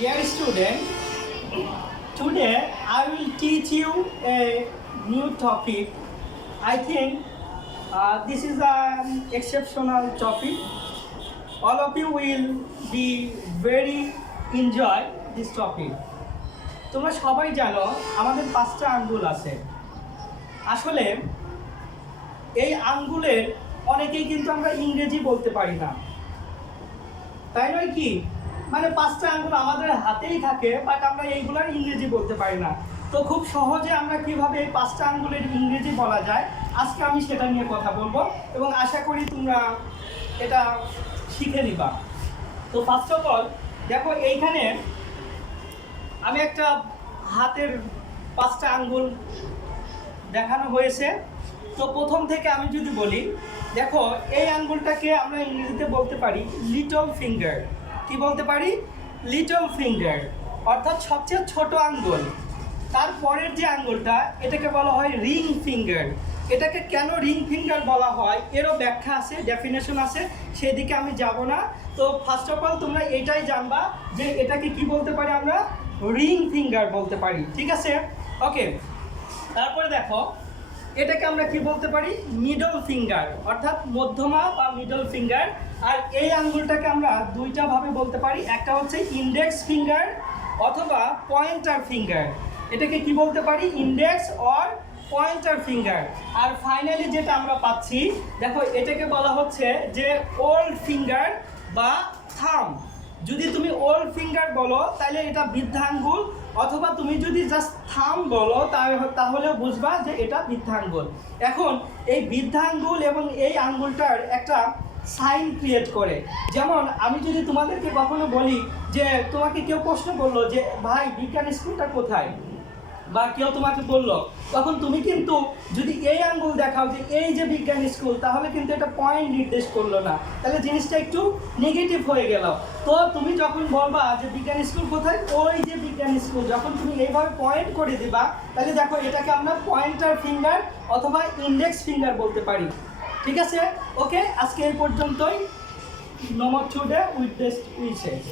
Dear student, today I will teach you a new topic. I think this is an exceptional topic. All of you will be very enjoy this topic. তোমরা সবাই জানো আমাদের 5টা আঙ্গুল আছে। আসলে এই আঙ্গুলের অনেকেই কিন্তু আমরা ইংরেজি বলতে পারি না, তাই নয় কি? মানে 5টা আঙ্গুল আমাদের হাতেই থাকে, বাট আমরা এইগুলোর ইংরেজি বলতে পারি না। তো খুব সহজে আমরা কিভাবে এই 5টা আঙ্গুলের ইংরেজি বলা যায়, আজকে আমি সেটা নিয়ে কথা বলবো এবং আশা করি তোমরা এটা শিখে নিবা। তো ফার্স্ট অফ অল দেখো, এইখানে আমি একটা হাতের 5টা আঙ্গুল দেখানো হয়েছে। তো প্রথম থেকে আমি যদি বলি, দেখো এই আঙ্গুলটাকে আমরা ইংরেজিতে বলতে পারি লিটল ফিঙ্গার। কি বলতে পারি? লিটল ফিঙ্গার, অর্থাৎ সবচেয়ে ছোট আঙ্গুল। তারপরের যে আঙ্গুলটা, এটাকে বলা হয় রিং ফিঙ্গার। এটাকে কেন রিং ফিঙ্গার বলা হয় এরও ব্যাখ্যা আছে, ডেফিনেশন আছে, সেদিকে আমি যাব না। তো ফার্স্ট অফ অল তোমরা এটাই জানবা যে এটাকে কি বলতে পারি, আমরা রিং ফিঙ্গার বলতে পারি। ঠিক আছে, ওকে। তারপরে দেখো, এটাকে আমরা কি বলতে পারি? মিডল ফিঙ্গার, অর্থাৎ মধ্যমা বা মিডল ফিঙ্গার। আর এই আঙ্গুলটাকে আমরা দুইটা ভাবে বলতে পারি, একটা হচ্ছে ইন্ডেক্স ফিঙ্গার অথবা পয়েন্টার ফিঙ্গার। এটাকে কি বলতে পারি? Index or pointer finger. আর ফাইনালি যেটা আমরা পাচ্ছি, দেখো এটাকে বলা হচ্ছে যে ওল্ড ফিঙ্গার বা থাম। যদি তুমি ওল্ড ফিঙ্গার বলো তাহলে এটা বৃদ্ধাঙ্গুল, অথবা তুমি যদি জাস্ট থাম বলো তাহলেও বুঝবা যে এটা বৃদ্ধাঙ্গুল। এখন এই বৃদ্ধাঙ্গুল এবং এই আঙ্গুলটার একটা সাইন ক্রিয়েট করে। যেমন আমি যদি তোমাদেরকে কখনো বলি যে তোমাকে কেউ প্রশ্ন করলো যে ভাই বিজ্ঞান স্কুলটা কোথায়, বা কেউ তোমাকে বললো, তখন তুমি কিন্তু যদি এই আঙ্গুল দেখাও যে এই যে বিজ্ঞান স্কুল, তাহলে কিন্তু এটা পয়েন্ট নির্দেশ করলো না, তাহলে জিনিসটা একটু নেগেটিভ হয়ে গেল। তো তুমি যখন বলবা যে বিজ্ঞান স্কুল কোথায়, ওই যে বিজ্ঞান স্কুল, যখন তুমি এইভাবে পয়েন্ট করে দিবা, তাহলে দেখো এটাকে আমরা পয়েন্টার ফিঙ্গার অথবা ইন্ডেক্স ফিঙ্গার বলতে পারি। ঠিক আছে, ওকে। আজকে এই পর্যন্তই। নমস্কার, উইথ বেস্ট উইশেস।